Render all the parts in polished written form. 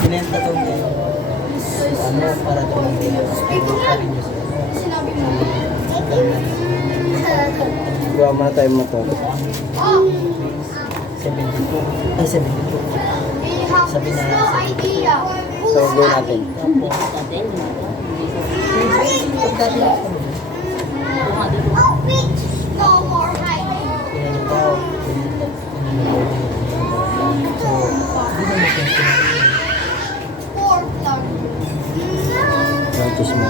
Binenta daw niya yung ano, para daw mag-iba rin niya siya. Gawa mo na tayo motor. 72. Ay, 72. Sabi na lang. So, gawin natin. Pinano daw. So, hindi na magkakaroon. Practice mo.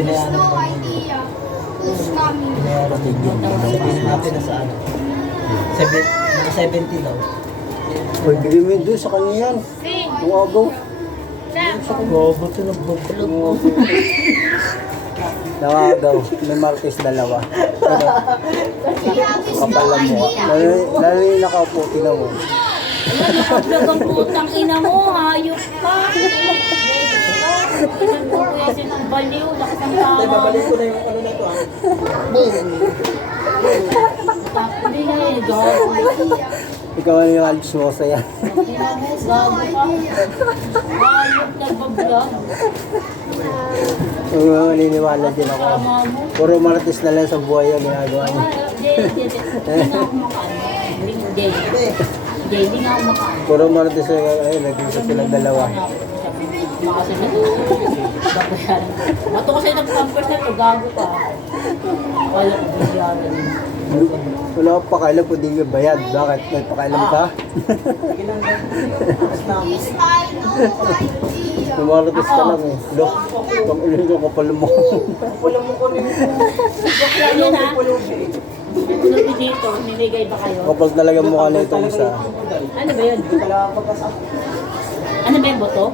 Binayaran sabihin natin na sa ano. 70 daw. Uy, bigyan mo yun doon sa kanya yan. Kung agaw. Gogo ito nagbublog. Nakagaw. May martes dalawa. Pero, kapalan mo. Lalo yung nakaupo, tinan mo. Nakaplag ang putang ina mo, hayop ka. Pwede ng baliw, lakas ng Tay, tama. babalik ko na yung ano na ito ah. Hindi na eh, gago. Ikaw ano yung alis mo sa yan. Gago ka. Hayop, nagbablog. Maniniwala din ako. Tama mo. Puro martes na lang sa buhay yan ginagawa niya. Hindi nga ako makaano. Hindi nga ako makaano. Puro martes na lang, ayun, nag-isa silang dalawa. Kasi babayaran. Bato kasi nag-pampers na ito, gago ka. Wala ko bayaran. Wala ka pakailan kung di ka bayad. Bakit? May pakailan ka? Tumarates ka lang eh. Look, pang ulit yung kapal mo. Pulang mo ko rin. Yan ha? Ano dito? Niligay ba kayo? Kapal talaga mukha na itong isa. Ano ba yun? Ano ba yung boto?